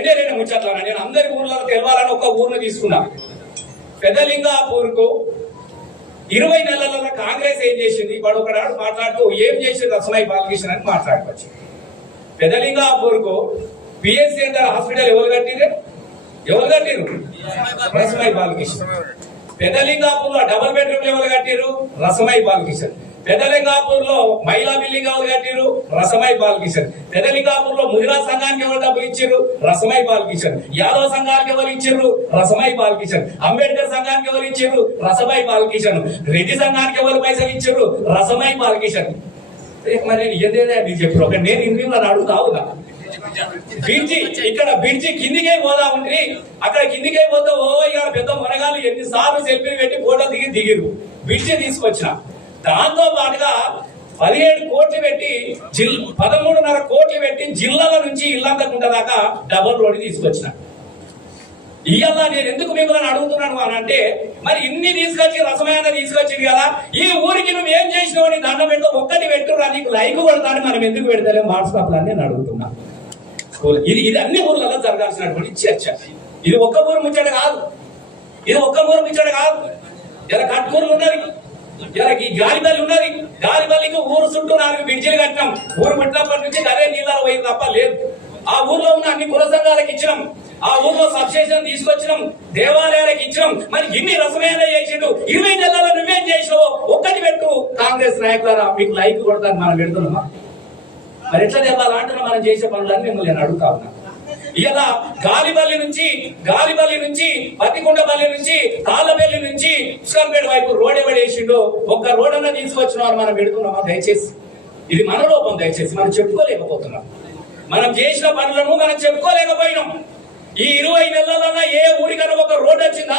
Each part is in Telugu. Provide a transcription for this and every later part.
రెండే రెండు ముచ్చట్లా నేను అందరి ఊర్లలో తెలవాలని ఒక ఊరిని తీసుకున్నా. పెదలింగాపూర్కు ఇరవై నెలలలో కాంగ్రెస్ ఏం చేసింది? వాడు ఒకనాడు మాట్లాడుతూ ఏం చేసింది అసలై బాలకృష్ణ అని మాట్లాడుకోవచ్చు పెదలింగాపూర్కు పిఎస్ అంటే హాస్పిటల్ ఎవరు కట్టింది ఎవరు కట్టిరు రసమై బాలకృష్ణ. పెదలింగాపూర్లో డబుల్ బెడ్రూమ్ ఎవరు కట్టిరు రసమై బాలకృష్ణ. తెదలింకాపూర్లో మహిళా బిల్డింగ్ ఎవరు కట్టిరు రసమై బాలకిషన్ పెదలింగాపూర్లో సంఘానికి ఎవరు డబ్బులు ఇచ్చారు రసమై బాలకిషన్ యాదవ్ సంఘానికి ఎవరు ఇచ్చారు రసమై బాలకిషన్ అంబేద్కర్ సంఘానికి ఎవరు ఇచ్చారు రసమై బాలకిషన్ రెడ్డి సంఘానికి ఎవరు పైసలు ఇచ్చారు రసమై పాల్కిషన్ మరి ఏదేదే మీరు చెప్పారు ఒక నేను ఇంద్రియంలో అడుగుతా ఉన్నా. బ్రిడ్జి ఇక్కడ బ్రిడ్జి కిందికే పోదా ఉండి అక్కడ కిందికే పోతే ఓ ఇక్కడ పెద్ద మునగాలు ఎన్నిసార్లు సెల్ఫీలు పెట్టి ఫోటో దిగి దిగిరు బ్రిడ్జి తీసుకొచ్చిన. దాంతో పాటుగా పదిహేడు కోట్లు పెట్టి జిల్ పదమూడున్నర కోట్లు పెట్టి జిల్లాల నుంచి ఇల్లంతకుంట దాకా డబుల్ రోడ్ తీసుకొచ్చిన. ఇవాళ నేను ఎందుకు మిమ్మల్ని అడుగుతున్నాను అని అంటే మరి ఇన్ని తీసుకొచ్చి రసమైన తీసుకొచ్చింది కదా ఈ ఊరికి నువ్వు ఏం చేసినావు అని దండం పెట్టు ఒక్కటి పెట్టురా నీకు లైక్ కొడతాను మనం ఎందుకు పెడతలేం? వాట్సాప్లో అని నేను అడుగుతున్నా. ఇది ఇది అన్ని ఊర్లలో జరగాల్సినటువంటి చర్చ. ఇది ఒక్క ఊరు ముచ్చట కాదు. ఇది ఒక్క ఊరు ముచ్చట కాదు. ఇలా కట్టుకూరులు ఉన్నది ఈ గాలిబల్లి ఉన్నది. గాలిబల్లికి ఊరు చుట్టూ నాలుగు బిడ్జీలు కట్టినాం. ఊరు పుట్టినప్పటి నుంచి అదే నీళ్ళలో పోయింది తప్ప లేదు. ఆ ఊర్లో ఉన్న అన్ని కుల సంఘాలకు ఇచ్చినాం. ఆ ఊర్లో సబ్స్టేషన్ తీసుకొచ్చినాం. దేవాలయాలకు ఇచ్చినాం. మరి ఇన్ని రసమైన చేసిండు? ఇరవై నెలల నువ్వేం చేసినావు ఒక్కటి పెట్టు. కాంగ్రెస్ నాయకులారా మీకు లైక్ కొడతాను మనం పెడుతున్నామా? మరి ఎట్లా తెల్లాలా మనం చేసే పనులన్నీ మిమ్మల్ని నేను అడుగుతా ఉన్నాను ఇలా గాలిబల్లి నుంచి గాలిబల్లి నుంచి పతికొండబల్లి నుంచి తాళ్ళపల్లి నుంచి ఇస్లాంపేట వైపు రోడ్ ఎవడు ఒక్క రోడ్ అన్న తీసుకొచ్చిన వారు మనం పెడుతున్నామా? దయచేసి. ఇది మన లోపం దయచేసి. మనం చెప్పుకోలేకపోతున్నాం. మనం చేసిన పనులను మనం చెప్పుకోలేకపోయినాం. ఈ ఇరవై నెలలన్నా ఏ ఊరికన్నా ఒక రోడ్ వచ్చిందా?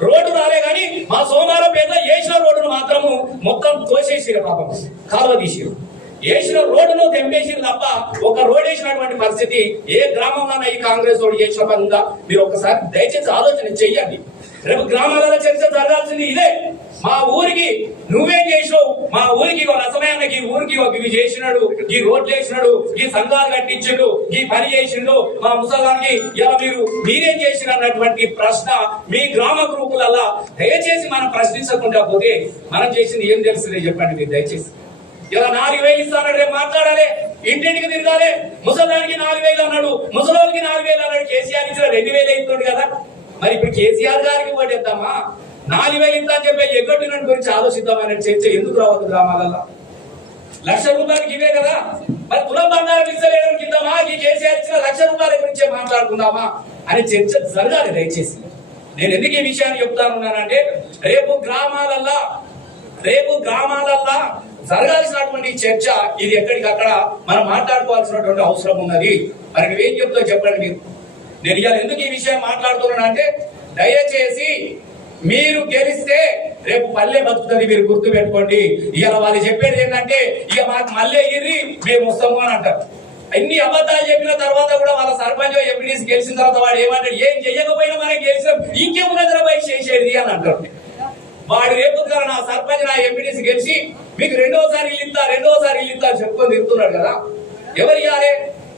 రోడ్డు రాలే కానీ మా సోమవారం పేద వేసిన రోడ్డును మాత్రము మొత్తం తోసేసిరు పాపం. కాలువ తీసిరు వేసిన రోడ్డును తెంపేసిరు తప్ప ఒక రోడ్ వేసినటువంటి పరిస్థితి ఏ గ్రామంలో ఈ కాంగ్రెస్ రోడ్డు చేసిన పని ఉందా మీరు ఒకసారి దయచేసి ఆలోచన చెయ్యండి రేపు గ్రామాలలో చర్చ జరగాల్సింది ఇదే. మా ఊరికి నువ్వేం చేసినావు? మా ఊరికి ఒక రసమయానికి ఈ ఊరికి ఒక ఇవి చేసినాడు ఈ రోడ్లు వేసినాడు ఈ సంఘాలు కట్టించిండు ఈ పని చేసిండు. మా ముసలానికి ఇలా మీరు మీరేం చేసిన అన్నటువంటి ప్రశ్న మీ గ్రామ గ్రూపులలో దయచేసి మనం ప్రశ్నించకుండా పోతే మనం చేసింది ఏం తెలుస్తుంది చెప్పండి మీరు దయచేసి. ఇలా నాలుగు వేలు ఇస్తాడు రేపు మాట్లాడాలి ఇంటింటికి తిరగాలి ముసలానికి నాలుగు వేలు అన్నాడు ముసలోనికి నాలుగు వేలు అన్నాడు కేసీఆర్ ఇచ్చిన రెండు వేలు అవుతుంది కదా. మరి ఇప్పుడు కేసీఆర్ గారికి ఓటేద్దామా నాలుగు వేలు ఇంత అని చెప్పి ఎగ్గొట్టిన గురించి ఆలోచిద్దామనే చర్చ ఎందుకు రావద్దు గ్రామాలలో లక్ష రూపాయలకి ఇవే కదా. మరి కులం బంగారం ఇస్తలేదని కిందమా ఈ కేసీఆర్ ఇచ్చిన లక్ష రూపాయల గురించే మాట్లాడుకుందామా అని చర్చ జరగాలి దయచేసి. నేను ఎందుకు ఈ విషయాన్ని చెప్తానున్నానంటే రేపు గ్రామాలల్లా రేపు గ్రామాలల్లా జరగాల్సినటువంటి చర్చ ఇది ఎక్కడికక్కడ మనం మాట్లాడుకోవాల్సినటువంటి అవసరం ఉన్నది. మరి నువ్వేం చెప్తావు చెప్పండి మీరు. నేను ఇవాళ ఎందుకు ఈ విషయం మాట్లాడుతున్నానంటే దయచేసి మీరు గెలిస్తే రేపు పల్లె బతుకుతుంది మీరు గుర్తు పెట్టుకోండి ఇవాళ వాళ్ళు చెప్పేది ఏంటంటే ఇక మాకు మళ్ళీ ఇర్రి మేము వస్తాము అని అంటారు. అన్ని అబద్ధాలు చెప్పిన తర్వాత కూడా వాళ్ళ సర్పంచ్ ఎంపీడీసీ గెలిచిన తర్వాత వాడు ఏమంటాడు ఏం చెయ్యకపోయినా మనం గెలిచాం ఇంకేమున్నదిరా బయట చేసేది అని అంటారు. వాడు రేపు నా సర్పంచ్ నా ఎంపీడీసీ గెలిచి మీకు రెండోసారి ఇల్లు రెండోసారి ఇల్లు అని చెప్పుకొని తిరుగుతున్నాడు కదా. ఎవరు ఇవ్వాలి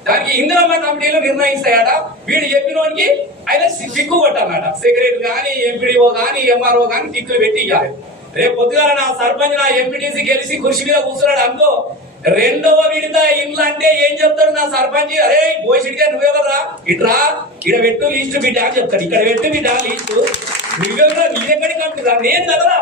దానికి ఇందిరమ్మ కమిటీలు నిర్ణయిస్తాయట. వీడు చెప్పినోనికి ఆయన టిక్కు కొట్టాలన్నట సెక్రటరీ కానీ ఎంపీడీఓ కానీ ఎంఆర్ఓ కానీ టిక్కులు పెట్టి ఇవ్వాలి రేపు పొద్దుగాల నా సర్పంచ్ నా ఎంపీటీసీ గెలిచి కృషి మీద కూర్చున్నాడు అనుకో రెండవ విడత ఇండ్లు అంటే ఏం చెప్తాడు నా సర్పంచ్? అరే భోషిడిగా నువ్వెవరా ఇట్రా ఇక్కడ పెట్టు లిస్ట్ మీ అని చెప్తాడు. ఇక్కడ పెట్టు బిడ్డ లిస్టు. నువ్వెవరా నీ ఎక్కడికి పంపిదా నేను కదరా?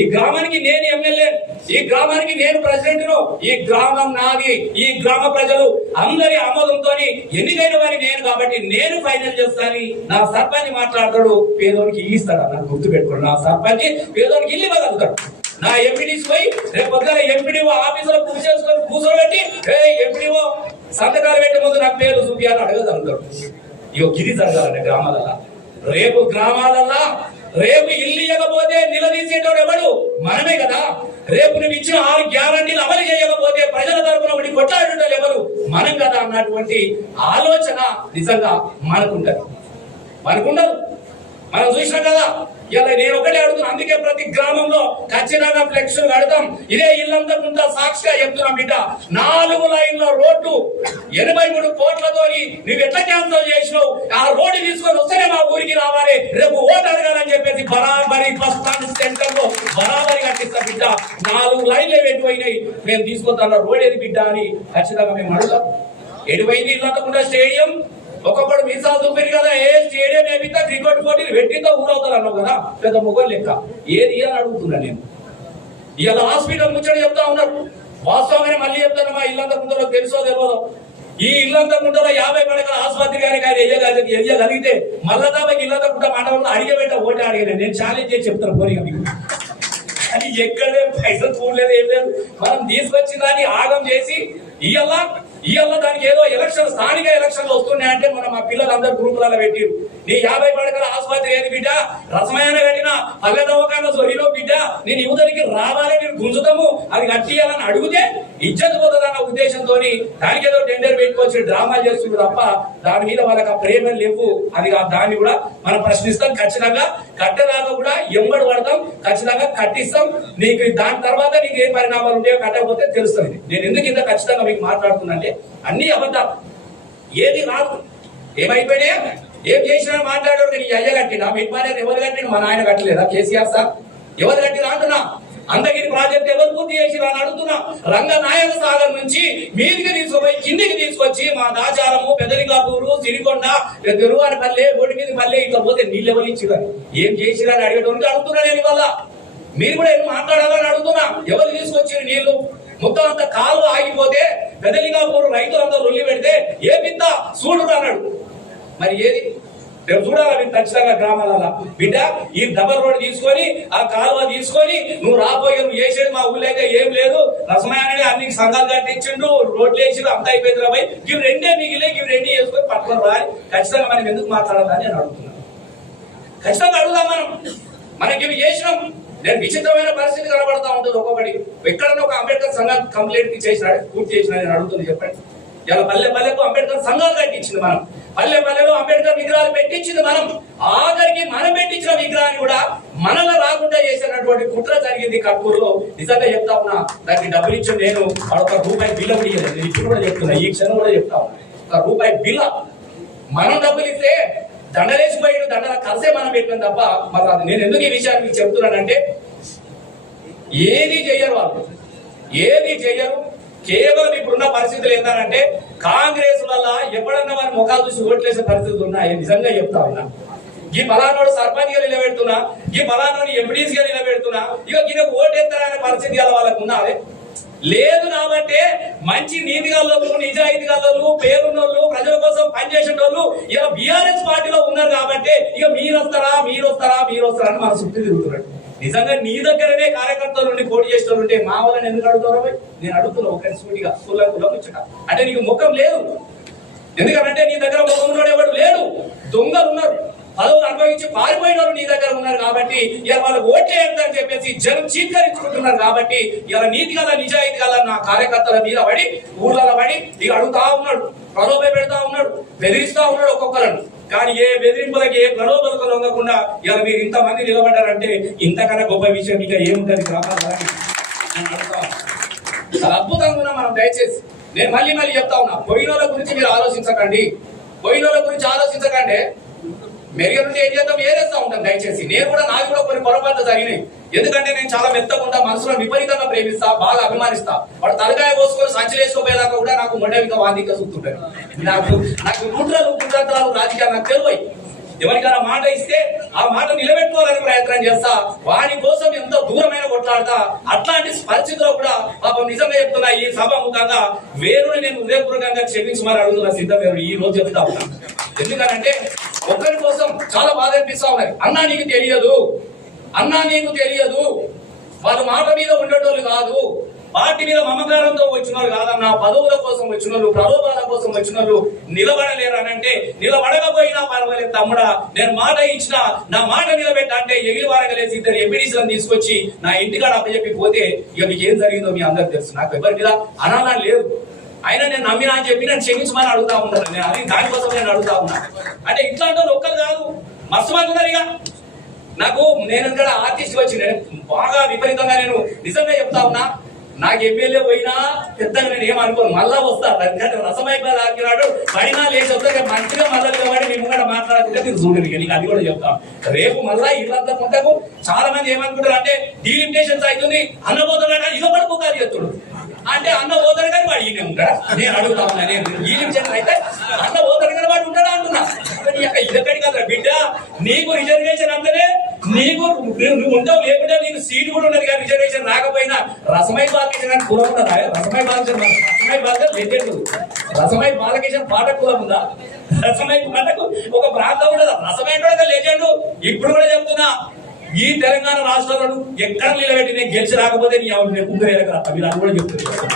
ఈ గ్రామానికి నేను ఎమ్మెల్యే ఈ గ్రామానికి నేను ప్రెసిడెంట్ ఈ గ్రామం నాది ఈ గ్రామ ప్రజలు అందరి ఆమోదంతో ఎన్నికైన వారి నేను కాబట్టి నేను ఫైనల్ చేస్తాను. నా సర్పంచ్ మాట్లాడతాడు పేదోనికి ఇల్లు ఇస్తాడు నాకు గుర్తు పెట్టుకోండి నా సర్పంచ్ పేదోనికి ఇల్లు ఇవ్వగలుగుతాడు. నా ఎంపీడీస్ పోయి రేపు పొద్దున ఎంపీడీఓ ఆఫీసులో కూర్చో చేసుకొని కూర్చోబెట్టి ఏ ఎంపీడీఓ సంతకాలు పెట్టే ముందు నా పేరు చూపించాలని అడగగలుగుతాడు. ఇవో గిరి జరగాలంటే గ్రామాలలో. రేపు గ్రామాలల్లా రేపు ఇల్లు ఇవ్వకపోతే నిలదీసేటోడు ఎవడు? మనమే కదా. రేపు నువ్వు ఇచ్చిన ఆరు గ్యారంటీలు అమలు చేయకపోతే ప్రజల తరపున ఒకటి కొట్లాడటం ఎవరు? మనం కదా అన్నటువంటి ఆలోచన నిజంగా మనకుండదు. మనకుండదు. మనం చూసినాం కదా ఇలా నేను ఒకటే అడుగుతున్నా అందుకే ప్రతి గ్రామంలో ఖచ్చితంగా ఫ్లెక్స్ కడతాం. ఇదే ఇల్లంతా ముందు సాక్షిగా చెప్తున్నా బిడ్డ. నాలుగు లైన్ల రోడ్డు ఎనభై మూడు కోట్లతోని నువ్వు ఎట్లా క్యాన్సల్ చేసినావు? ఆ రోడ్డు తీసుకొని వస్తేనే మా ఊరికి రావాలి. రేపు ఓటు అడగాలని చెప్పేసి బరాబరి బస్ స్టాండ్ సెంటర్లో బరాబరి కట్టిస్తా బిడ్డ. నాలుగు లైన్లు ఎటుపోయినాయి మేము తీసుకొస్తాను రోడ్ ఏది బిడ్డ అని ఖచ్చితంగా మేము అడుగుతాం. ఎటుపోయింది ఇల్లంతకుండా స్టేడియం? ఒకప్పుడు మీసాలు చూపారు కదా ఏ స్టేడియం ఏమితా క్రికెట్ పోటీలు పెట్టిందో ఊరవుతారు అన్నావు కదా పెద్ద మొగలు లెక్క. ఏది అని అడుగుతున్నా నేను? ఇవాళ హాస్పిటల్ ముచ్చట చెప్తా ఉన్నారు. వాస్తవంగానే మళ్ళీ చెప్తాను మా ఇల్లంతా ముందర తెలుసో తెలియదో ఈ ఇల్లంతా ముందర యాభై పడకల ఆసుపత్రి కానీ ఆయన వెయ్యగలిగి వెయ్యగలిగితే మళ్ళా దాబాకి ఇల్లంతా పుట్ట మండలంలో అడిగబెట్ట ఓటే అడిగాను నేను ఛాలెంజ్ చేసి చెప్తాను పోరిగా మీకు. ఎక్కడ ఎక్కడే పైసలు చూడలేదు ఏం లేదు. మనం తీసుకొచ్చిన దాన్ని ఆగం చేసి ఇయ్యాల ఇయ్యాల దానికి ఏదో ఎలక్షన్ స్థానిక ఎలక్షన్లు వస్తున్నాయంటే మనం మా పిల్లలందరూ గ్రూపులలో పెట్టిరు. నీ యాభై పడకల ఆసుపత్రి ఏది బిడ్డ? రసమయాన కట్టిన పల్లె దవ్వకాన సొరిలో బిడ్డ? నేను యువతనికి రావాలి నేను గుంజుతాము. అది కట్టియాలని అడిగితే ఇజ్జత్ పోతుందన్న ఉద్దేశంతో దానికి ఏదో టెండర్ పెట్టుకొచ్చి డ్రామా చేస్తున్నారు తప్ప దాని మీద వాళ్ళకి ఆ ప్రేమ లేవు. అది దాన్ని కూడా మనం ప్రశ్నిస్తాం ఖచ్చితంగా. కట్టదాకా కూడా ఎంబడి పడతాం ఖచ్చితంగా కట్టిస్తాం. నీకు దాని తర్వాత నీకు ఏ పరిణామాలు ఉంటాయో కట్టకపోతే తెలుస్తుంది. నేను ఎందుకు ఇంత ఖచ్చితంగా మీకు మాట్లాడుతున్నా అంటే అన్ని అబద్ధాలు. ఏది రాదు. ఏమైపోయినాయా? ఏం చేసినా మాట్లాడారు నీకు అయ్య కట్టినా మీ పని ఎవరు కట్టిన మా నాయన కట్టలేదా? KCR sir. ఎవరు కట్టినా అంటున్నా? అందగిరి ప్రాజెక్ట్ ఎవరు పూర్తి చేసి అని అడుగుతున్నా. రంగనాయక సాగర్ నుంచి మీదికి తీసుకుపోయి కిందికి తీసుకొచ్చి మా దాచారము పెదలికాపూరు సిరికొండ తిరువారిపల్లె ఒడి మీద పల్లె ఇట్లా పోతే నీళ్ళు ఎవరు ఇచ్చిరని ఏం చేసిరని అడిగేటువంటి అడుగుతున్నా నేను ఇవాళ. మీరు కూడా ఏం మాట్లాడాలని అడుగుతున్నా. ఎవరు తీసుకొచ్చారు నీళ్ళు మొత్తం అంత కాలు ఆగిపోతే పెదలికాపూరు రైతులంతా రొల్లి పెడితే ఏ పిత్త చూడు అన్నాడు. మరి ఏది? రేపు చూడాలి మీరు ఖచ్చితంగా గ్రామాలలో? బిడ్డ ఈ డబల్ రోడ్ తీసుకొని ఆ కాలువ తీసుకొని నువ్వు రాబోయే నువ్వు చేసేది మా ఊళ్ళో అయితే ఏం లేదు. రసమయాన్ని అన్ని సంఘాలు కట్టించిండు రోడ్లు వేసిండు అంత అయిపోయింది రాబోయ్ ఇవి రెండే మిగిలే ఇవి రెండే వేసుకొని పట్టుకొని రాలి ఖచ్చితంగా మనం ఎందుకు మాట్లాడాలని నేను అడుగుతున్నాను ఖచ్చితంగా అడుగుదాం మనం. మనకి ఇవి చేసినాం. నేను విచిత్రమైన పరిస్థితి కనబడతా ఉంటుంది ఒక్కొక్కటి. ఎక్కడన్నా ఒక అంబేద్కర్ సంఘం కంప్లైంట్ చేసినాడు పూర్తి చేసిన నేను అడుగుతుంది చెప్పండి. ఇలా పల్లె పల్లెకు అంబేద్కర్ సంఘాలు కట్టించింది మనం. పల్లె పల్లెలో అంబేద్కర్ విగ్రహాలు పెట్టించింది మనం. ఆఖరికి మనం పెట్టించిన విగ్రహాన్ని కూడా మనలో రాకుండా చేసినటువంటి కుట్ర జరిగింది కర్పూరులో. నిజంగా చెప్తా ఉన్నా దానికి డబ్బులు ఇచ్చి నేను వాడు ఒక రూపాయి బిల్ల కూడా ఇప్పుడు కూడా చెప్తున్నా ఈ క్షణం కూడా చెప్తా ఉన్నా. ఒక రూపాయి బిల్ల మనం డబ్బులు ఇస్తే దండలేసి పోయిన దండల కలిసే మనం పెట్టినాం తప్ప మరి అది నేను ఎందుకు ఈ విషయాన్ని మీకు చెప్తున్నానంటే ఏది చెయ్యరు వాళ్ళు. ఏది చెయ్యరు కేవలం ఇప్పుడున్న పరిస్థితులు ఏంటంటే కాంగ్రెస్ వల్ల ఎప్పుడన్నా వారి ముఖాలు చూసి ఓట్లేసే పరిస్థితులు ఉన్నాయి నిజంగా చెప్తా ఉన్నా. ఈ బలానోడు సర్పంచ్గా నిలబెడుతున్నా ఈ బలానోడు ఎంపీడీసీ గా నిలబెడుతున్నా ఇక ఈయన ఓటేస్తారనే పరిస్థితి అలా వాళ్ళకు ఉన్నది లేదు కాబట్టి మంచి నీతి గల్లోళ్ళు నిజాయితీ గల్లోళ్ళు పేరున్నోళ్ళు ప్రజల కోసం పనిచేసిన వాళ్ళు ఇక బీఆర్ఎస్ పార్టీలో ఉన్నారు కాబట్టి ఇక మీరు వస్తారా మీరు వస్తారా మీరు వస్తారా అని మన చుట్టూ తిరుగుతున్నాడు నిజంగా నీ దగ్గరనే కార్యకర్తలు నుండి పోటీ చేసిన ఉంటే మా వాళ్ళని ఎందుకు అడుగుతారో నేను అడుగుతున్నా ఒక సూటిగా కుల కులం ఇచ్చట అంటే నీకు ముఖం లేదు. ఎందుకంటే నీ దగ్గర ముఖం ఉన్నాడు ఎవడు లేడు. దొంగలు ఉన్నారు. పదవులు అనుభవించి పారిపోయిన వాళ్ళు నీ దగ్గర ఉన్నారు కాబట్టి ఇలా వాళ్ళు ఓట్లేయద్దని చెప్పేసి జనం చీకరించుకుంటున్నారు కాబట్టి ఇలా నీతి గల నిజాయితీ గల నా కార్యకర్తల మీద పడి ఊర్లలో పడి ఇక అడుగుతా ఉన్నాడు. ప్రలోభ పెడతా ఉన్నాడు. బెదిరిస్తా ఉన్నాడు ఒక్కొక్కరు కానీ ఏ బెదిరింపులకి ఏ ప్రలోభలకు లొంగకుండా ఇలా మీరు ఇంతమంది నిలబడ్డారంటే ఇంతకన్నా గొప్ప విషయం ఇక ఏముంటుంది? గ్రామాలని అద్భుతంగా ఉన్నా మనం దయచేసి. నేను మళ్ళీ మళ్ళీ చెప్తా ఉన్నా. పోయినోళ్ళ గురించి మీరు ఆలోచించకండి. పోయినోళ్ళ గురించి ఆలోచించకండి. మెరుగు నుండి ఏం చేద్దాం? ఏదేస్తా ఉంటాం? దయచేసి. నేను కూడా నాకు కూడా కొన్ని పొరపాట్లు జరిగినాయి. ఎందుకంటే నేను చాలా మెత్తకుండా మనసులో విపరీతంగా ప్రేమిస్తా బాగా అభిమానిస్తా. వాడు తలకాయ పోసుకొని సంచులు కూడా నాకు మొండవిగా వాదిక చూస్తుంటారు నాకు నాకు కుట్రలు కుట్రంతాలు రాజకీయాలు నాకు తెలివై. ఎవరికైనా మాట ఇస్తే ఆ మాట నిలబెట్టుకోవాలని ప్రయత్నం చేస్తా. వాడి కోసం ఎంతో దూరమైన కొట్లాడతా. అట్లాంటి పరిస్థితిలో కూడా పాపం నిజంగా చెప్తున్నా ఈ సభ ముఖంగా. వేరుని నేను హృదయపూర్వకంగా క్షమించమని అడుగుతున్న సిద్ధం ఈ రోజు చెప్తా ఉన్నాను ఎందుకనంటే ఒకరి కోసం చాలా బాధ అనిపిస్తా ఉన్నాయి అన్నా నీకు తెలియదు. అన్నా నీకు తెలియదు. వాళ్ళు మాట మీద ఉండేటోళ్ళు కాదు. పార్టీ మీద మమకారంతో వచ్చిన వాళ్ళు కాదన్న పదవుల కోసం వచ్చిన వాళ్ళు ప్రలోభాల కోసం వచ్చిన వాళ్ళు నిలబడలేరు అని అంటే నిలబడకపోయినా పర్వాలేదు తమ్ముడా. నేను మాట ఇచ్చిన నా మాట నిలబెట్ట అంటే ఎగిరి వారగలేసి ఇద్దరు ఎంపీడీసీలను తీసుకొచ్చి నా ఇంటికాడ అప్పచెప్పి పోతే ఇక మీకు ఏం జరిగిందో మీ అందరికి తెలుసు. నాకు ఎవరి మీద అనాలని లేదు. అయినా నేను నమ్మినా అని చెప్పి నేను క్షమించమని అడుగుతా ఉన్నాను. నేను అది దానికోసం నేను అడుగుతా ఉన్నాను. అంటే ఇట్లాంటి వాళ్ళు ఒక్కరు కాదు. మస్తు మంది ఉన్నారు ఇక. నాకు నేను ఇక్కడ ఆర్టిస్ట్ వచ్చి నేను బాగా విపరీతంగా నేను నిజంగా చెప్తా ఉన్నా నాకు ఎమ్మెల్యే పోయినా పెద్దగా నేను ఏమనుకోను మళ్ళా వస్తా. ఎందుకంటే రసమైపోయి ఆకినాడు పైన లేచి వస్తే మంచిగా మళ్ళీ కాబట్టి మీ కూడా మాట్లాడుతుంటే మీరు చూడండి. నీకు అది కూడా చెప్తాం. రేపు మళ్ళా ఇల్లంతా కొంటకు చాలా మంది ఏమనుకుంటారు అంటే డీలిమిటేషన్స్ అవుతుంది అన్నబోతున్నాడు ఇక పడుకో ఎత్తుడు అంటే అన్న ఓదరు కానీ వాడు ఈయన ఉంటాడా? నేను అడుగుతా ఉన్నా నేను డీలిమిటేషన్ అయితే అన్న ఓదరు కానీ వాడు ఉంటాడా అంటున్నా. కానీ ఇదక్కడి కదా బిడ్డ నీకు రిజర్వేషన్ అంతనే నీకు నువ్వు నువ్వు ఉంటావు లేకుండా నీకు సీట్ కూడా ఉన్నది కానీ రిజర్వేషన్ రాకపోయినా రసమై బాలకిషన్ అని కులం ఉన్నదా రసమై బాలకిషన్ రసమై బాలకిషన్ లెజెండ్ రసమై బాలకిషన్ పాట కులం ఉందా? రసమై పాటకు ఒక ప్రాంతం ఉండదు? రసమైన కూడా లెజెండ్ ఇప్పుడు కూడా చెప్తున్నా ఈ తెలంగాణ రాష్ట్రంలో ఎక్కడ నిలబెట్టి నేను గెలిచి రాకపోతే నీ ఎవరు నేను కుక్కరే మీరు అది కూడా చెప్తున్నారు.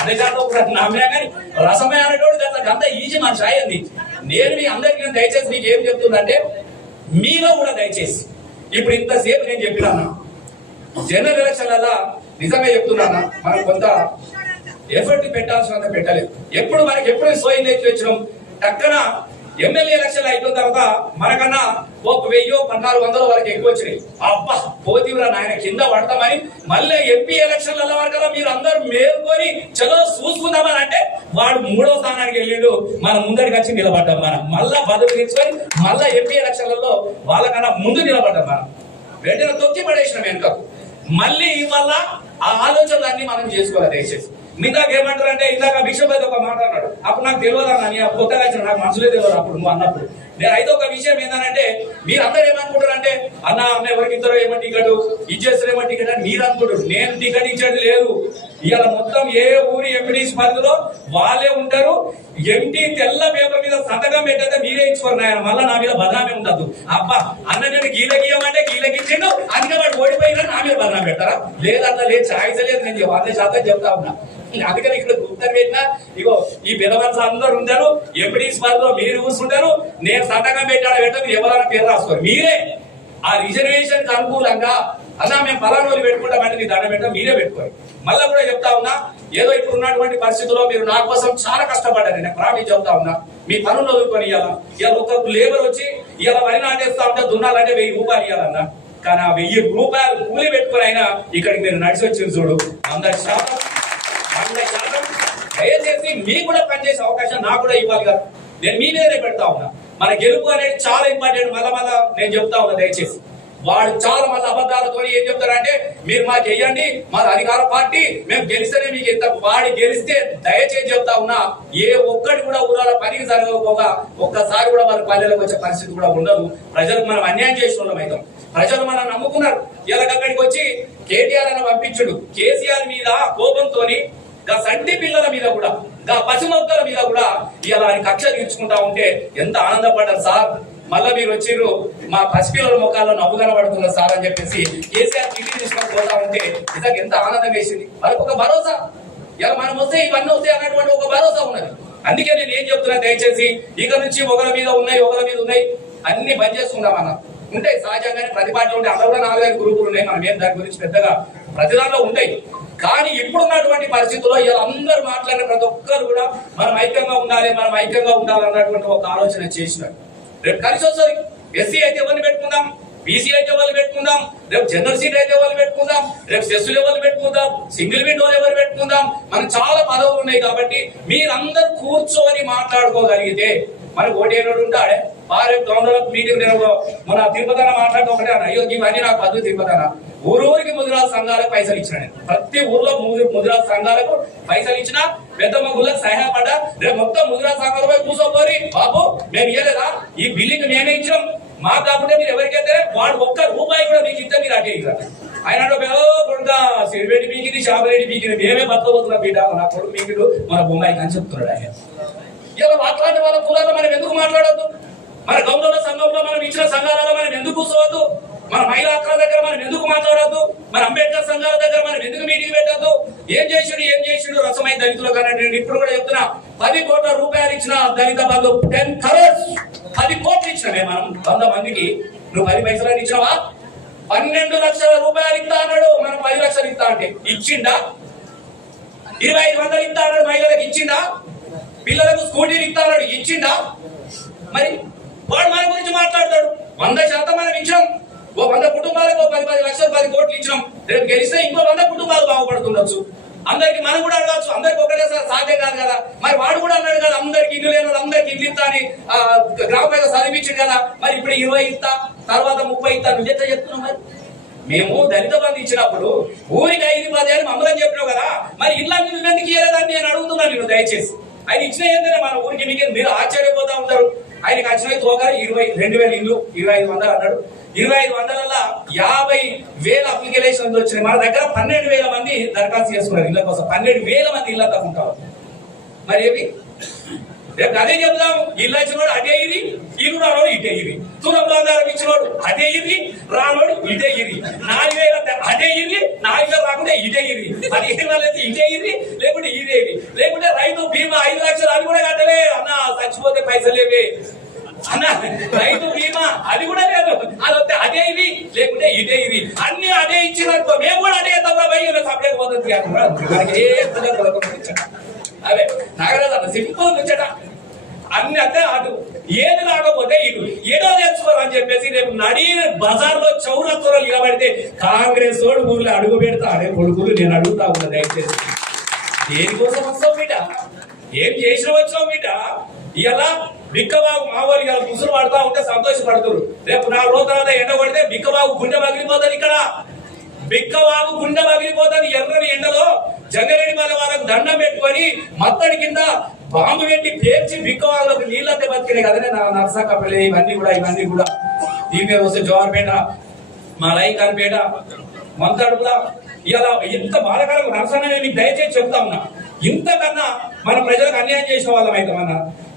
అదే కాదు ఒకసారి నమ్మే కానీ రసమే అనేటువంటి గత ఈజీ మన సాయంది నేను మీ అందరికీ నేను దయచేసి మీకు ఏం చెప్తుందంటే మీలో కూడా దయచేసి. ఇప్పుడు ఇంతసేపు నేను చెప్పినాను? జనరల్ ఎలక్షన్లలో నిజంగా చెప్తున్నానా? మనం కొంత ఎఫర్ట్ పెట్టాల్సినంత పెట్టలేదు. ఎప్పుడు మనకి ఎప్పుడు సోయి నేర్చి వచ్చినాం? టక్కన ఎమ్మెల్యే ఎలక్షన్ అయిపోయిన తర్వాత మనకన్నా ఒక వెయ్యో పద్నాలుగు వందల వరకు ఎక్కువ వచ్చినాయి. అబ్బా పోతీవురా నాయన కింద పడతామని మళ్ళీ ఎంపీ ఎలక్షన్ల వరకు మీరు అందరూ మేల్కొని చలో చూసుకుందామని అంటే వాడు మూడో స్థానానికి వెళ్ళిండు. మనం ముందరికి వచ్చి నిలబడ్డాం మనం. మళ్ళా పదవి తీసుకొని మళ్ళా ఎంపీ ఎలక్షన్లలో వాళ్ళకన్నా ముందు నిలబడ్డాం మనం. వెంటనే తొక్కి పడేసిన వెనుకకు. మళ్ళీ ఇవాళ ఆ ఆలోచనలన్నీ మనం చేసుకోవాలి దయచేసి. మిగతాకి ఏమంటారు అంటే ఇందాక బిషప్ అయితే ఒక మాట అన్నాడు. అప్పుడు నాకు తెలియదు అన్న నేను కొత్తగా వచ్చిన నాకు మనసులే తెలియదు అప్పుడు నువ్వు అన్నప్పుడు. నేను అయితే ఒక విషయం ఏంటంటే మీరు ఏమనుకుంటారు అంటే అన్న అన్న ఎవరికి ఇద్దరు ఏమో టికెట్ ఇచ్చేస్తారు ఏమో టికెట్ అని మీరు అనుకుంటారు నేను టికెట్ ఇచ్చేది లేదు. ఇవాళ మొత్తం ఏ ఊరి ఎంపీడీసీ పరిధిలో వాళ్ళే ఉంటారు. ఎంటీ తెల్ల పేపర్ మీద సంతకం పెట్టేస్తే మీరే ఇచ్చుకోరు నాయన. మళ్ళీ నా మీద బదనామే ఉండదు అబ్బా అన్న నేను గీల గీయమంటే గీల గీచిండు అందుకే వాడు ఓడిపోయినా నా మీద బదనాం పెడతారా? లేదన్నా లేదు ఛాయిస్ లేదు నేను వంద శాతం చెప్తా ఉన్నా. అందుకని ఇక్కడ గుర్తు పెట్టినా ఇగో ఈ బిలవన్స్ అందరు ఉంటారు ఎంపీడీస్ వారిలో మీరు కూర్చుంటారు నేను సంతకం పెట్టాడు పెట్ట ఎవరైనా పేరు రాసుకోరు. మీరే ఆ రిజర్వేషన్కి అనుకూలంగా అన్నా మేము పలానా రోజు పెట్టుకుంటామంటే మీ దండ పెట్టడం మీరే పెట్టుకోరు మళ్ళీ కూడా చెప్తా ఉన్నా ఏదో ఇప్పుడు ఉన్నటువంటి పరిస్థితుల్లో మీరు నా కోసం చాలా కష్టపడ్డారు నేను ప్రాణి చెప్తా ఉన్నా. మీ పనులు వదులుకొని ఇవ్వాల ఇవాళ ఒక లేబర్ వచ్చి ఇలా వరి నాటేస్తా ఉంటే దున్నాలంటే వెయ్యి రూపాయలు ఇవ్వాలన్నా కానీ ఆ వెయ్యి రూపాయలు కూలి పెట్టుకుని అయినా ఇక్కడికి మీరు నడిచి వచ్చింది చూడు. అందరి శాతం దయచేసి మీకు కూడా పనిచేసే అవకాశం నాకు కూడా ఇవ్వాలి కదా నేను మీ మీదనే పెడతా ఉన్నా. మన గెలుపు అనేది చాలా ఇంపార్టెంట్ మళ్ళా మళ్ళా నేను చెప్తా ఉన్నా దయచేసి. వాడు చాలా మంది అబద్ధాలతో ఏం చెప్తారంటే మీరు మాకు వెయ్యండి మా అధికార పార్టీ మేము గెలిస్తేనే మీకు ఇంత వాడి గెలిస్తే దయచేసి చెప్తా ఉన్నా ఏ ఒక్కటి కూడా ఊరాల పనికి జరగకపోగా ఒక్కసారి కూడా మన పల్లెలకు వచ్చే పరిస్థితి కూడా ఉండదు. ప్రజలకు మనం అన్యాయం చేసిన వాళ్ళం అయితే ప్రజలు మనం నమ్ముకున్నారు. ఇలాగక్కడికి వచ్చి కేటీఆర్ అని పంపించుడు. కేసీఆర్ మీద కోపంతోని గా సంటి పిల్లల మీద కూడా గా పసిమొక్కల మీద కూడా ఇలా ఆయన కక్ష తీర్చుకుంటా ఉంటే ఎంత ఆనందపడ్డారు సార్. మళ్ళా మీరు వచ్చిర్రు మా పసిపిల్లల ముఖాల్లో నవ్వు కనబడుతున్నారు సార్ అని చెప్పేసి కేసీఆర్ చిట్టి తీసుకొని పోతా ఉంటే నిజంగా ఎంత ఆనందం వేసింది. మనకు ఒక భరోసా. ఇలా మనం వస్తే ఇవన్నీ వస్తాయి అన్నటువంటి ఒక భరోసా ఉన్నది. అందుకే నేను ఏం చెప్తున్నా దయచేసి ఇక నుంచి ఒకరి మీద ఉన్నాయి ఒకరి మీద ఉన్నాయి అన్ని బంద్ చేసుకుందాం అన్న. ఉంటాయి సహజంగానే ప్రతి పార్టీ ఉంటాయి అందులో కూడా నాలుగైదు గ్రూపులు ఉన్నాయి మనం ఏం దాని గురించి పెద్దగా ప్రతి దానిలో ఉంటాయి. కానీ ఇప్పుడున్నటువంటి పరిస్థితుల్లో వీళ్ళందరూ మాట్లాడిన ప్రతి ఒక్కరు కూడా మనం ఐక్యంగా ఉండాలి మనం ఐక్యంగా ఉండాలి అన్నటువంటి ఒక ఆలోచన చేసినారు. రేపు కలిసి వస్తుంది. ఎస్సీ అయితే ఎవరిని పెట్టుకుందాం బీసీ అయితే ఎవరు పెట్టుకుందాం రేపు జనరల్ సీట్ అయితే ఎవరు పెట్టుకుందాం రేపు సెస్సులు ఎవరు పెట్టుకుందాం సింగిల్ విండో ఎవరు పెట్టుకుందాం మనకు చాలా పదవులు ఉన్నాయి కాబట్టి మీరందరూ కూర్చొని మాట్లాడుకోగలిగితే మనకు ఓటేరోడు ఉంటాడే? వారి తొందరలో మీటింగ్ నేను మన తిరుపతి అన్న మాట్లాడుతూ ఒకటే అన్న అయ్యో ఇవన్నీ నాకు పద్ధతి తిరుపతి అన్న ఊరూరికి ముదిరాజ్ సంఘాలకు పైసలు ఇచ్చిన నేను. ప్రతి ఊర్లో ముదిరాజ్ సంఘాలకు పైసలు ఇచ్చిన పెద్ద మగుళ్ళకి సహాయపడ్డా రేపు మొత్తం ముదిరాజ్ ముదిరాజు సంఘాలపై కూసోపోరి బాబు మేము ఇయ్యలేదా? ఈ బిల్లింగ్ మేమే ఇచ్చాం. మా కాకుండా మీరు ఎవరికైతే వాడు ఒక్క రూపాయి కూడా మీకు ఇస్తే మీరు అటే ఇవ్వరు ఆయన కొడుక సిరివేడి పీకింది షాపరేడి పీకింది మేమే బతకబోతున్నాం బిడ్డ మన కొడుకు పీకిడు మన బొమ్మాయికి అని చెప్తున్నాడు ఆయన. ఇలా మాట్లాడే వాళ్ళ కులాలు మనం ఎందుకు మాట్లాడద్దు? మన గౌరవ సంఘంలో మనం ఇచ్చిన సంఘాలలో మనం ఎందుకు కూర్చోవద్దు? మన మహిళా హక్కుల దగ్గర మనం ఎందుకు మాట్లాడద్దు? మన అంబేద్కర్ సంఘాల దగ్గర మనం ఎందుకు మీటింగ్ పెట్టద్దు? ఏం చేసిడు ఏం చేసిడు? రసమై దళితులు కానీ నేను ఇప్పుడు కూడా చెప్తున్నా. పది కోట్ల రూపాయలు ఇచ్చిన దళిత బంధు టెన్ కరోడ్స్ పది కోట్లు ఇచ్చినమే మనం. వంద మందికి. నువ్వు పది పైసలు ఇచ్చినావా? పన్నెండు లక్షల రూపాయలు ఇస్తా అన్నాడు. మనం పది లక్షలు ఇస్తా అంటే ఇచ్చిండా? ఇరవై ఐదు వందలు ఇస్తా అన్నాడు మహిళలకు ఇచ్చిండా? పిల్లలకు స్కూటీలు ఇస్తా అన్నాడు. ఇచ్చిండా? మరి వాడు మన గురించి మాట్లాడతాడు. వంద శాతం మనం ఇచ్చాం ఓ వంద కుటుంబాలకు పది పది లక్షలు పది కోట్లు ఇచ్చినాం. రేపు గెలిస్తే ఇంకో వంద కుటుంబాలు బాగుపడుతుండొచ్చు. అందరికి మనం కూడా అడగచ్చు అందరికి ఒకటేసారి సాధ్యం కాదు కదా. మరి వాడు కూడా అన్నాడు కదా అందరికి ఇల్లు లేని వాళ్ళు అందరికి ఇల్లు ఇస్తా అని గ్రామ పెద్ద చదివించాడు కదా. మరి ఇప్పుడు ఇరవై ఇస్తా తర్వాత ముప్పై ఇస్తా నువ్వు ఎంత చెప్తున్నావు మరి? మేము దళిత బంధు ఇచ్చినప్పుడు ఊరికి ఐదు పది అని మమ్మల్ని చెప్పినావు కదా. మరి ఇల్లు నువ్వెందుకు ఇయ్యలేదని నేను అడుగుతున్నాను నేను దయచేసి. ఆయన ఇచ్చిన ఏంటంటే మన ఊరికి మీకు మీరు ఆశ్చర్యపోతా ఉంటారు. ఆయన వచ్చిన తోక ఇరవై రెండు వేల ఇల్లు ఇరవై ఐదు వందలు అన్నాడు. ఇరవై ఐదు వందల యాభై వేల అప్లికేషన్స్ వచ్చినాయి. మన దగ్గర పన్నెండు వేల మంది దరఖాస్తు చేసుకున్నారు ఇళ్ళ కోసం. పన్నెండు వేల మంది ఇళ్ళ తగ్గుంటారు మరి ఏమి? రేపు అదే చెప్దాం ఇల్లు వచ్చినోడు అదే ఇది ఇల్లు రానోడు ఇటే ఇది తులం బంగారం ఇచ్చినోడు అదే ఇది రానోడు ఇదే ఇది నాలుగు వేల అదే ఇది నాలుగు వేలు రాకుండా ఇదే ఇది పదిహేను వేలు అయితే ఇదే ఇది లేకుంటే ఇదే ఇది లేకుంటే రైతు బీమా ఐదు లక్షలు అది కూడా కట్టలే. అన్న చచ్చిపోతే పైసలు లేవే. అన్న రైతు బీమా అది కూడా లేదు. అది వస్తే అదే ఇది లేకుంటే ఇదే ఇది అన్ని అదే ఇచ్చినట్టు. మేము కూడా అదే తప్ప సపరేట్ పోతుంది. ఏ అదే నాగరాజు సింపుల్ ముచ్చట. అన్ని అంటే అటు ఏది రాకపోతే ఇటు. ఏదో తెచ్చుకోరు అని చెప్పేసి రేపు నడి బజార్లో చౌరత్వలో నిలబడితే కాంగ్రెస్ తోడు ఊర్లో అడుగు పెడతా అనే కొడుకులు నేను అడుగుతా ఉన్నా దయచేసి. దేనికోసం వస్తాం బిడ్డ? ఏం చేసిన వచ్చాం బిడ్డ? ఇలా బిక్కబాబు మావోలు ఇలా ముసులు పడతా ఉంటే సంతోషపడుతురు. రేపు నాలుగు రోజుల తర్వాత ఎండ కొడితే బిక్కబాబు గుండె పగిలిపోతుంది ఇక్కడ. బిక్కబాబు గుండె పగిలిపోతుంది ఎర్రని ఎండలో జంగరెడ్డి మన వాళ్ళకు దండం పెట్టుకొని మత్తడి కింద బాంబు పెట్టి పేర్చి బిక్కవాళ్ళకు నీళ్ళంతా బతికినాయి కదనే నా నరసాకపల్లి ఇవన్నీ కూడా ఇవన్నీ కూడా. దీని మీద వస్తే జోహార్పేట మా లైకాన్పేట మంతడుపుల ఇలా ఇంత బాధకరం నరసన్న నేను మీకు దయచేసి చెప్తా ఉన్నా ఇంతకన్నా మన ప్రజలకు అన్యాయం చేసే వాళ్ళం అయితే మన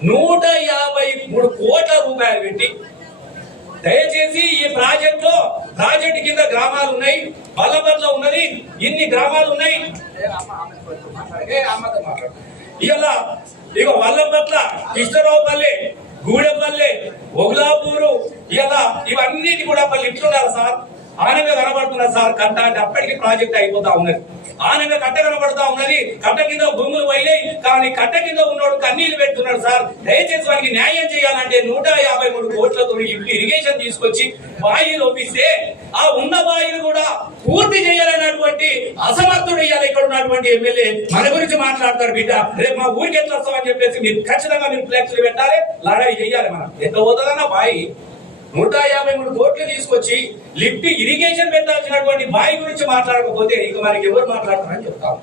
నూట యాభై మూడు కోట్ల రూపాయలు పెట్టి దయచేసి ఈ ప్రాజెక్ట్లో ప్రాజెక్ట్ కింద గ్రామాలు ఉన్నాయి బల్లబర్లో ఉన్నది ఇన్ని గ్రామాలు ఉన్నాయి. ఇలా ఇక వల్లపట్ల కృష్ణరావుపల్లి గూడెపల్లి ఒగులాపూరు ఇలా ఇవన్నిటి కూడా పల్లి ఇట్లున్నారు సార్ ఆనంగా కనబడుతున్నది సార్ కట్ట అంటే అప్పటికి ప్రాజెక్ట్ అయిపోతా ఉన్నది. ఆనంగా కట్ట కనబడుతా ఉన్నది కట్ట కింద భూములు పోయినాయి కానీ కట్ట కింద ఉన్నోడు కన్నీళ్ళు పెడుతున్నాడు సార్. దయచేసి వారికి న్యాయం చేయాలంటే నూట యాభై మూడు కోట్లతో ఇరిగేషన్ తీసుకొచ్చి బాయిలు ఒప్పిస్తే ఆ ఉన్న బాయిలు కూడా పూర్తి చేయాలన్నటువంటి అసమర్థుడు ఇవ్వాలి ఇక్కడ ఉన్నటువంటి ఎమ్మెల్యే. మన గురించి మాట్లాడతారు బిడ్డ. రేపు మా ఊరికి ఎట్లా వస్తామని చెప్పేసి మీరు ఖచ్చితంగా మీరు ఫ్లెక్స్లు పెట్టాలి. లడాయి చేయాలి మనం. ఎంత పోతుందన్న బాయి? నూట యాభై మూడు కోట్లు తీసుకొచ్చి లిఫ్ట్ ఇరిగేషన్ పెట్టాల్సినటువంటి బావి గురించి మాట్లాడకపోతే ఇక మనకి ఎవరు మాట్లాడతారని చెప్తాం.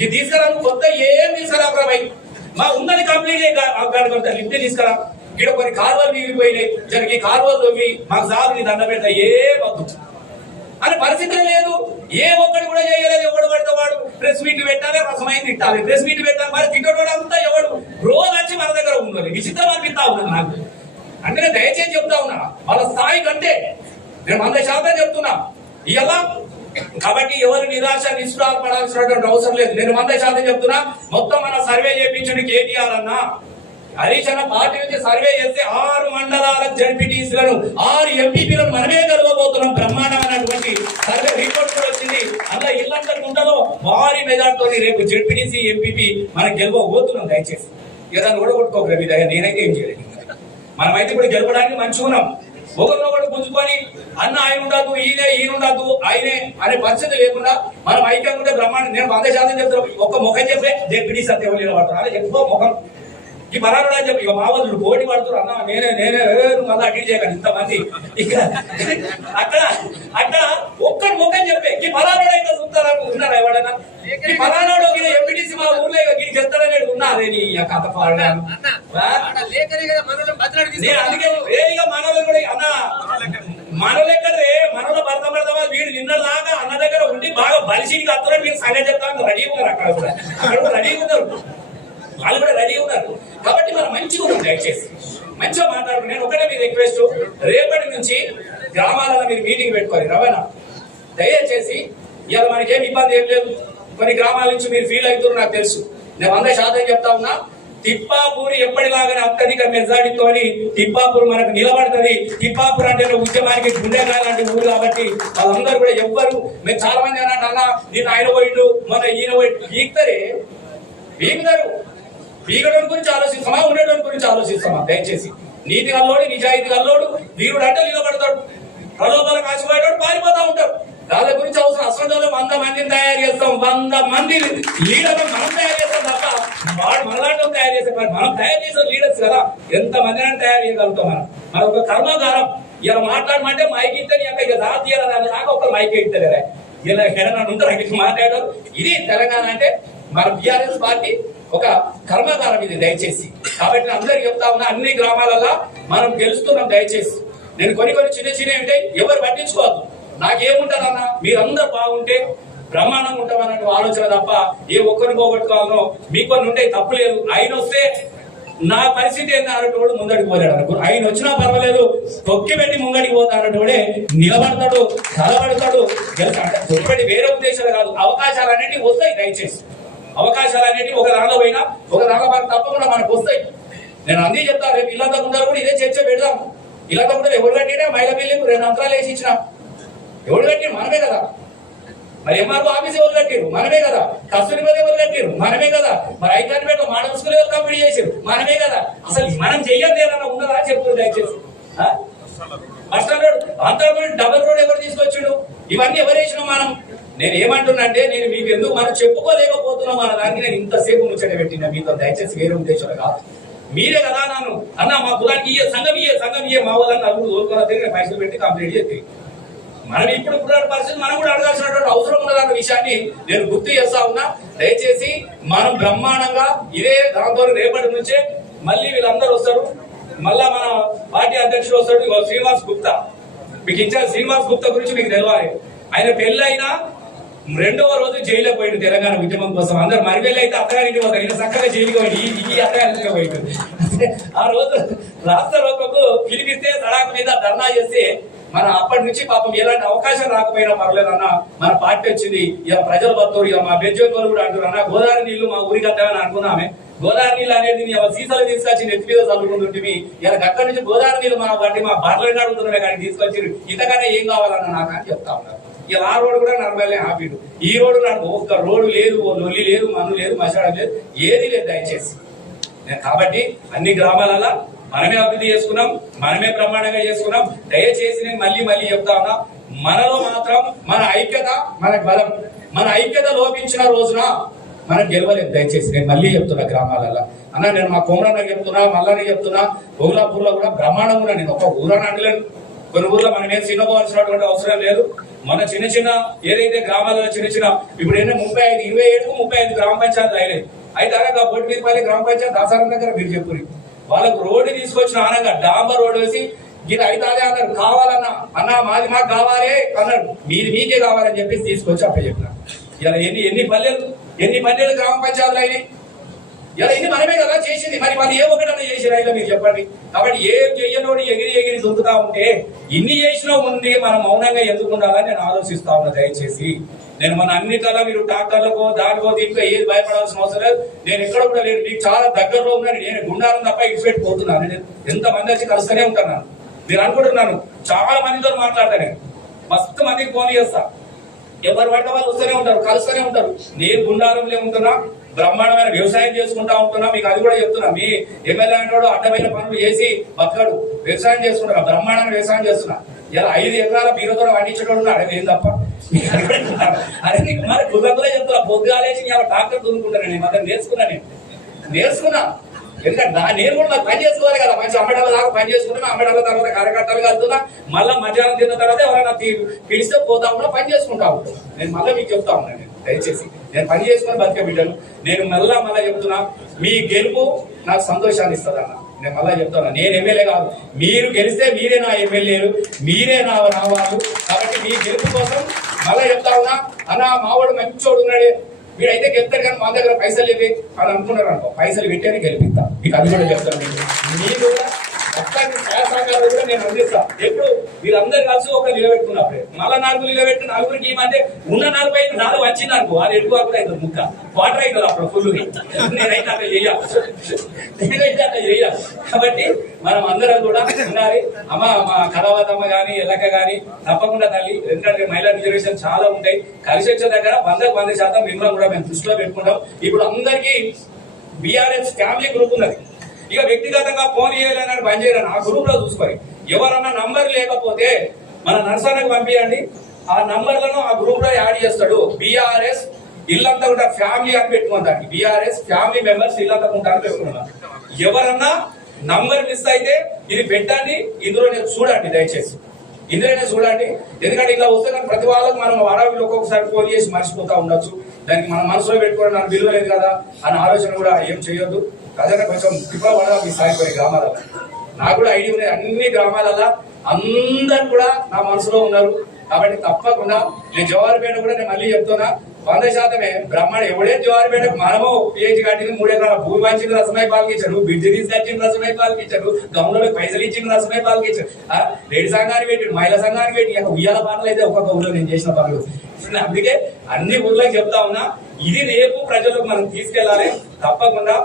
ఇది తీసుకురా కొత్త ఏం తీసుకురా బాయ్? మా ఉన్నది కంప్లీట్ కనుక లిఫ్ట్ తీసుకురా. ఇక్కడ కొన్ని కాలువలు మిగిలిపోయినాయి జరిగి కాలువలు తవ్వి మాకు సాగు నీ దండ పెడతా ఏ వద్దు. అని పరిస్థితి లేదు. ఏ ఒక్కడు కూడా చేయలేదు ఎవడు పడితే వాడు. ప్రెస్ మీట్ పెట్టాలి రసమైన తిట్టాలి. ప్రెస్ మీట్ పెట్టాలి మరి తిట్టడం అంతా ఎవడు? రోజు వచ్చి మన దగ్గర ఉన్నది విచిత్రం అనిపిస్తా ఉన్నది నాకు. అంటే దయచేసి చెప్తా ఉన్నా వాళ్ళ స్థాయి కంటే నేను వంద శాతం చెప్తున్నా ఇలా కాబట్టి ఎవరు నిరాశ నిస్పృహాలు అవసరం లేదు. నేను వంద శాతం చెప్తున్నా మొత్తం మన సర్వే చేయించండి కేటీఆర్ అన్నా. హరీష్ అన్న పార్టీ నుంచి సర్వే చేస్తే ఆరు మండలాల జడ్పీటీసీలను ఆరు ఎంపీపీలను మనమే కలవబోతున్నాం బ్రహ్మాండమైనటువంటి సర్వే రిపోర్ట్ కూడా వచ్చింది. అలా ఇల్లంతా గుంటలో భారీ మెజార్టీతో రేపు జడ్పీటీసీ ఎంపీపీ మనకి గెలవబోతున్నాం దయచేసి. ఇక దాన్ని కూడా కొట్టుకోక రవి నేనైతే ఏం చేయలేదు. మనమైతే ఇప్పుడు గెలపడానికి మంచిగా ఉన్నాం. ఒకరినొకరు గుంజుకొని అన్న ఆయన ఉండదు ఈయనే ఈయన ఉండదు ఆయనే అనే పరిస్థితి లేకుండా మనం ఐక్యం ఉంటే బ్రహ్మాండం. నేను వంద శాతం చెప్తాను ఒక్క ముఖం చెప్పే జడ్పీటీ సత్యం నిలబడతాను అదే ఎక్కువ ముఖం. ఈ బలాడు అని చెప్పి ఇక మావోదుడు పోటీ పడుతున్నారు అన్న నేనే నేనే మళ్ళీ అడిగి చేయగలను ఇంతమంది. ఇక అక్కడ అక్కడ ఒక్కడు ముఖం చెప్పే ఈ బలాడు అయితే చూస్తారా ఉన్నారా ఎవడన్నా? ఈ బలాడు ఎంపీటీసీ మా ఊర్లో ఇక చెప్తాడని ఉన్నారే నీ కథ పాడు నేను అందుకే వేడిగా మనలో కూడా అన్న మనలో ఎక్కడే మనలో భర్త భర్తమా వీడు నిన్న దాకా అన్న దగ్గర ఉండి బాగా బలిసికి అత్తరం మీరు సంగతి చెప్తాను రెడీ ఉన్నారు అక్కడ కూడా. అక్కడ కూడా రెడీ ఉన్నారు. వాళ్ళు కూడా రెడీ ఉన్నారు. కాబట్టి మనం మంచిగా ఉన్నాం దయచేసి. మంచిగా మాట్లాడుకుని నేను ఒకటే మీ రిక్వెస్ట్ రేపటి నుంచి గ్రామాలలో మీరు మీటింగ్ పెట్టుకోవాలి రవాణా. దయచేసి ఇవాళ మనకేం ఇబ్బంది ఏం లేదు. కొన్ని గ్రామాల నుంచి మీరు ఫీల్ అవుతున్నారు నాకు తెలుసు. నేను వంద శాతం చెప్తా ఉన్నా. తిప్పాపూర్ ఎప్పటిలాగానే అత్యధిక మెజారిటీతో తిప్పాపూర్ మనకు నిలబడుతుంది. తిప్పాపూర్ అంటే ఉద్యమానికి గుండెకాయ లాంటి ఊరు కాబట్టి వాళ్ళందరూ కూడా ఎవ్వరు మేము చాలా మంది అన్నట్టు అన్న నేను ఆయన పోయిండు మన ఈయన పోయిండు. ఈక్తరే వీగుతారు వీగడం గురించి ఆలోచిస్తామా ఉండడం గురించి ఆలోచిస్తామా దయచేసి. నీతి కల్లోడు నిజాయితీ కల్లోడు వీరుడు అంటే నిలబడతాడు. ప్రలోభాలు కాసిపోయేటోడు పారిపోతా ఉంటారు వాళ్ళ గురించి అవసరం అసలు వంద మందిని తయారు చేస్తాం వంద మంది లీడర్లు మనం తయారు చేస్తాం తప్ప వాడు మనలాంటి తయారు చేసే పని మనం తయారు చేసే లీడర్స్ కదా. ఎంత మందిని తయారు చేయగలుగుతాం మనం. మన ఒక కర్మాగారం ఇలా మాట్లాడమంటే మైక్ ఇస్తే ఇక జాతీయ దాని దాకా ఒక మైక్ ఇస్తే కదా ఇలా ఎక్కడైనా ఉంటారు అక్కడ మాట్లాడారు. ఇది తెలంగాణ అంటే మన బిఆర్ఎస్ పార్టీ ఒక కర్మాగారం ఇది దయచేసి. కాబట్టి నేను అందరికి చెప్తా ఉన్నా అన్ని గ్రామాలలో మనం గెలుస్తున్నాం దయచేసి. నేను కొన్ని కొన్ని చిన్న చిన్నవి ఉంటాయి ఎవరు పట్టించుకోవద్దు. నాకేముంటదన్నా? మీరందరూ బాగుంటే బ్రహ్మాండం ఉంటామన్నట్టు ఆలోచన తప్ప ఏ ఒక్కరిని పోగొట్టుకోవాలనో మీ కొన్ని ఉంటాయి తప్పులేదు ఆయన వస్తే నా పరిస్థితి ఏంటి అన్నటోడు ముందడికి పోలేడు అనుకో. ఆయన వచ్చినా పర్వాలేదు తొక్కి పెట్టి ముంగడికి పోతా అన్నటోడే నిలబడతాడు కలబడతాడు తొక్కిపెట్టి వేరే ఉద్దేశాలు కాదు అవకాశాలు అనేవి వస్తాయి దయచేసి. అవకాశాలు అనేవి ఒక దానిలో పోయినా ఒక దానిలో మనకు తప్పకుండా మనకు వస్తాయి. నేను అన్నీ చెప్తాను రేపు ఇల్లంతా కూడా ఇదే చర్చ పెడదాం ఇల్లంతా ముందర ఎవరు కట్టినా మహిళ బిల్లు రెండు అంతరాలు వేసి ఇచ్చినా. ఎవరు కట్టిరు మనమే కదా. మరి ఎంఆర్ఓ ఆఫీస్ ఎవరు కట్టిరు మనమే కదా. కస్తూరి మీద ఎవరు కట్టిరు మనమే కదా. మరి ఐకాన్పేట మోడల్ స్కూల్ ఎవరు కంప్లీట్ చేశారు మనమే కదా. అసలు మనం చెయ్యద్దు ఏదన్నా ఉన్నదా చెప్తారు దయచేసి. ఆ? రోడ్ అంతరం రోడ్ డబుల్ రోడ్ ఎవరు తీసుకొచ్చాడు? ఇవన్నీ ఎవరు వేసినాం మనం? నేను ఏమంటున్నా అంటే నేను మీకు ఎందుకు మనం చెప్పుకోలేకపోతున్నాం మన దానికి నేను ఇంతసేపు ముచ్చట పెట్టిన. మీతో దయచేసి వేరే ఉద్దేశాలు కాదు. మీరే కదా నన్ను. అన్న మా కులానికి ఇయ్యే సంఘం ఇయ్యే సంఘం ఇయ్యే మా వాళ్ళని నలుగురు తోలుకొని పైసలు పెట్టి కంప్లీట్ చేస్తే మనం ఇప్పుడు ఇప్పుడు పరిస్థితి మనం కూడా అడగాల్సినటువంటి అవసరం ఉన్నదన్న విషయాన్ని నేను గుర్తు చేస్తా ఉన్నా. దయచేసి మనం బ్రహ్మాండంగా ఇదే దాంతో రేపటి నుంచే మళ్ళీ వీళ్ళందరూ వస్తారు. మళ్ళా మన పార్టీ అధ్యక్షుడు వస్తాడు శ్రీనివాస్ గుప్తా. మీకు ఇచ్చిన శ్రీనివాస్ గుప్తా గురించి మీకు తెలియాలి ఆయన పెళ్ళైనా రెండవ రోజు జైల్లో పోయిండు తెలంగాణ ఉద్యమం కోసం. అందరు మరి అయితే అత్తగారింటి పోతారు. ఈయన చక్కగా జైలుకి పోయింది ఈ- ఈ పోయిండు. ఆ రోజు రాష్ట్ర లోకకు పిలిపిస్తే సడాకు మీద ధర్నా చేస్తే మన అప్పటి నుంచి పాపం ఎలాంటి అవకాశం రాకపోయినా పర్లేదన్న మన పార్టీ వచ్చింది. ఇక ప్రజలు బతురు ఇక మా బెజ్జోకోలు కూడా అంటారు అన్న గోదావరి నీళ్ళు మా ఊరికి వద్దామని అనుకున్నామే గోదావరి నీళ్ళు అనేది సీసాలు తీసుకొచ్చి నెత్తి మీద చదువుకుంటుంటే ఇలా అక్కడి నుంచి గోదావరి నీళ్ళు మా వాటి మా బార్లో అడుగుతున్నామే కానీ తీసుకొచ్చి ఇంతకన్నా ఏం కావాలన్న నాకు అని చెప్తా ఉన్నారు. ఇలా ఆ రోడ్డు కూడా నడవలే ఆపిడు ఈ రోడ్డు నాకు ఒక్క రోడ్డు లేదు ఓ లొల్లి లేదు మను లేదు మసాడ లేదు ఏది లేదు దయచేసి. కాబట్టి అన్ని గ్రామాలలో మనమే అభివృద్ధి చేసుకున్నాం మనమే బ్రహ్మాండంగా చేసుకున్నాం. దయచేసి నేను మళ్ళీ మళ్ళీ చెప్తా ఉన్నా మనలో మాత్రం మన ఐక్యత మన బలం. మన ఐక్యత లోపించిన రోజున మనం గెలవలేదు దయచేసి నేను మళ్ళీ చెప్తున్నా గ్రామాలలో అన్న నేను మా కోమరన్న చెప్తున్నా మల్లని చెప్తున్నా ఓగులాపూర్లో కూడా బ్రహ్మాండంగా ఉన్నా. నేను ఒక ఊరని అంటలేను కొన్ని ఊర్లో మనం ఏం చిన్నపోవాల్సినటువంటి అవసరం లేదు. మన చిన్న చిన్న ఏదైతే గ్రామాలలో చిన్న చిన్న ఇప్పుడు ఏంటంటే ముప్పై ఐదు ఇరవై ఏడుకు ముప్పై ఐదు గ్రామ పంచాయతీలు అయినాయి. అయితే అనగా బొట్టిపల్లి గ్రామ పంచాయతీ దాసారం దగ్గర మీరు చెప్పురి వాళ్ళకు రోడ్డు తీసుకొచ్చిన అనగా డాంబర్ రోడ్డు వేసి ఇది అవుతాదే అన్నారు కావాలన్నా. అన్న మాది మాకు కావాలి అన్నాడు. మీది మీకే కావాలని చెప్పేసి తీసుకొచ్చి అప్పుడు చెప్పిన. ఇలా ఎన్ని ఎన్ని పల్లెలు ఎన్ని పల్లెలు గ్రామ పంచాయతీలు అయినాయి. ఇలా ఇది మనమే కదా చేసింది. మరి వాళ్ళు ఏ ఒకటన్నా చేసి ఇలా మీరు చెప్పండి. కాబట్టి ఏం చెయ్యనోడు ఎగిరి ఎగిరి దొంగతా ఉంటే ఇన్ని చేసినా ఉంది మనం మౌనంగా ఎందుకు ఉండాలని నేను ఆలోచిస్తా ఉన్నా. దయచేసి నేను మన అన్ని అన్నికల్లా మీరు డాక్టర్లకు దానికో దీనికో ఏది భయపడాల్సిన అవసరం లేదు. నేను ఎక్కడ కూడా లేదు మీకు చాలా దగ్గరలో ఉన్నాను నేను గుండాలను తప్ప ఇటు పోతున్నాను. నేను ఎంతమంది వచ్చి కలుస్తూనే ఉంటాను నేను. మీరు అనుకుంటున్నాను చాలా మందితో మాట్లాడతాను మస్తు మందికి ఫోన్ చేస్తా. ఎవరు పడ్డ వాళ్ళు వస్తూనే ఉంటారు కలుస్తూనే ఉంటారు. నేను గుండారంలో ఉంటున్నా. బ్రహ్మాండమైన వ్యవసాయం చేసుకుంటా ఉంటున్నా మీకు అది కూడా చెప్తున్నా. మీ ఎమ్మెల్యే అంటాడు అడ్డమైన పనులు చేసి బతకడు. వ్యవసాయం చేసుకుంటా బ్రహ్మాండమైన వ్యవసాయం చేస్తున్నా. ఇలా ఐదు ఎకరాల బీరతో పండించడం ఉన్నాడు ఏం తప్ప అరే నీకు మరి కుదరలే చెప్తున్నా పొద్దుగాలేసి ఇలా డాక్టర్ దున్నుకుంటాను నేను మొత్తం నేర్చుకున్నా నేను. నేర్చుకున్నా. ఎందుకంటే నేను కూడా నాకు పని చేసుకోవాలి కదా మంచి అమ్మడాల దాకా పని చేసుకుంటున్నా అమ్మడాల తర్వాత కార్యకర్తలు వెళ్తున్నా మళ్ళీ మధ్యాహ్నం తిన్న తర్వాత ఎవరైనా పిలిస్తే పోతా ఉన్నా పని చేసుకుంటా ఉంటాను నేను మళ్ళీ మీకు చెప్తా ఉన్నాను దయచేసి. నేను పని చేసుకుని బతికే బిడ్డను నేను మళ్ళా మళ్ళా చెప్తున్నా మీ గెలుపు నాకు సంతోషాన్ని ఇస్తుంది అన్న నేను మళ్ళా చెప్తాను నేను ఎమ్మెల్యే కాదు. మీరు గెలిస్తే మీరే నా ఎమ్మెల్యేలు మీరే నా రావాలి కాబట్టి మీ గెలుపు కోసం మళ్ళా చెప్తా ఉన్నా అన్న మావాడు మంచోడు ఉన్నాడే. వీడైతే గెలుతాడు కానీ మా దగ్గర పైసలు లేవి అని అనుకున్నారు అనుకో పైసలు పెట్టేనే గెలిపిస్తా. మీకు అది కూడా చెప్తాను మీరు కూడా మొత్తానికి సహాయ సహకారాలు కూడా నేను అందిస్తాను ఎప్పుడు? వీరందరూ కలిసి ఒక నిలబెట్టుకున్నప్పుడే మళ్ళా నాలుగు నిలబెట్టి నలుగురికి ఏమంటే ఉన్న నలభై ఐదు నాలుగు వచ్చింది అనుకో అది ఎడుగు కూడా అవుతుంది ముక్క. వాటర్ అవుతుంది అప్పుడు ఫుల్ నేనైతే అట్లా చెయ్యాలి నేనైతే అట్లా చెయ్యాలి కాబట్టి మనం అందరం కూడా ఉండాలి. అమ్మ మా కలవతమ్మ గాని ఎల్లక్క కానీ తప్పకుండా తల్లి ఎందుకంటే మహిళా రిజర్వేషన్ చాలా ఉంటాయి. కలిసి వచ్చే దగ్గర వందకు వంద శాతం మిమ్మల్ని కూడా మేము దృష్టిలో పెట్టుకుంటాం. ఇప్పుడు అందరికీ బిఆర్ఎస్ ఫ్యామిలీ గ్రూప్ ఉన్నది. ఇక వ్యక్తిగతంగా ఫోన్ చేయాలని బంద్ చేయాలని ఆ గ్రూప్లో చూసుకొని ఎవరన్నా నంబర్ లేకపోతే మన నర్సానికి పంపించండి ఆ నంబర్లను ఆ గ్రూప్లో యాడ్ చేస్తాడు. బీఆర్ఎస్ ఇల్లంతా కూడా ఫ్యామిలీ అని పెట్టుకుందానికి దానికి బీఆర్ఎస్ ఫ్యామిలీ మెంబర్స్ ఇల్లంతా ఉంటారని పెట్టుకున్నాం ఎవరన్నా నంబర్ మిస్ అయితే ఇది పెట్టండి. ఇందులోనే చూడండి దయచేసి. ఇందులోనే చూడండి. ఎందుకంటే ఇలా వస్తే ప్రతి వాళ్ళకి మనం అడవిలో ఒక్కొక్కసారి ఫోన్ చేసి మర్చిపోతా ఉండొచ్చు. దానికి మన మనసులో పెట్టుకోవడం నాకు విలువ లేదు కదా అని ఆలోచన కూడా ఏం చేయొద్దు. అదే కొంచెం తిప్పల పడాలి మీ సాగిపోయే గ్రామాలలో. నాకు కూడా ఐడి ఉన్నాయి అన్ని గ్రామాలలో అందరు కూడా నా మనసులో ఉన్నారు. కాబట్టి తప్పకుండా నేను జవారిపేట కూడా నేను మళ్ళీ చెప్తున్నా వంద శాతమే బ్రహ్మాండ ఎవడే జవారిపేటకు మనము పిహెచ్ కట్టింది మూడు ఎకరాల భూమి మంచిన రసమై పాల్కించారు బిడ్జి తీసుకొచ్చిన రసమై పాల్గించారు గౌన్లో పైసలు ఇచ్చిన రసమై పాల్కించారు లేడీ సంఘానికి పెట్టాడు మహిళా సంఘానికి పెట్టి ఉయ్యాల పనులు అయితే ఒక్కొక్క ఊళ్ళో నేను చేసిన పనులు. అందుకే అన్ని ఊళ్ళకి చెప్తా ఉన్నా ఇది రేపు ప్రజలకు మనం తీసుకెళ్ళాలి తప్పకుండా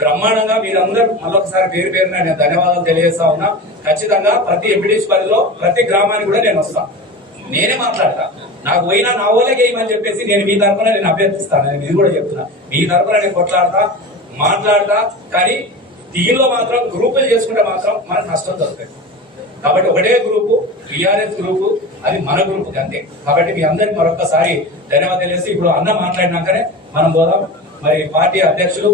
బ్రహ్మాండంగా మీరందరూ మళ్ళొకసారి పేరు పేరున నేను ధన్యవాదాలు తెలియజేస్తా ఉన్నా. ఖచ్చితంగా ప్రతి ఎంపీడీస్ పరిధిలో ప్రతి గ్రామానికి కూడా నేను వస్తాను నేనే మాట్లాడతా. నాకు పోయినా నా ఓలకే ఇవ్వమని చెప్పేసి నేను మీ తరపున నేను అభ్యర్థిస్తాను. నేను ఇది కూడా చెప్తున్నా. మీ తరపున నేను కొట్లాడతా మాట్లాడతా కానీ దీనిలో మాత్రం గ్రూపులు చేసుకుంటే మాత్రం మనకు నష్టం దొరుకుతుంది కాబట్టి ఒకటే గ్రూపు టిఆర్ఎస్ గ్రూపు అది మన గ్రూప్ అంతే. కాబట్టి మీ అందరికి మరొకసారి ధన్యవాదాలు తెలియజేసి ఇప్పుడు అన్న మాట్లాడినాకనే మనం పోదాం. మరి పార్టీ అధ్యక్షులు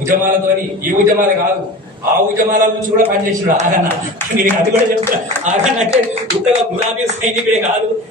ఉద్యమాలతోని ఈ ఉద్యమాలు కాదు ఆ ఉద్యమాల నుంచి కూడా పనిచేసినాడు ఆగన్న. నేను అది కూడా చెప్తున్నా. ఆగన్న అంటే ఉత్తగా గులాబీ సైనికుడే కాదు.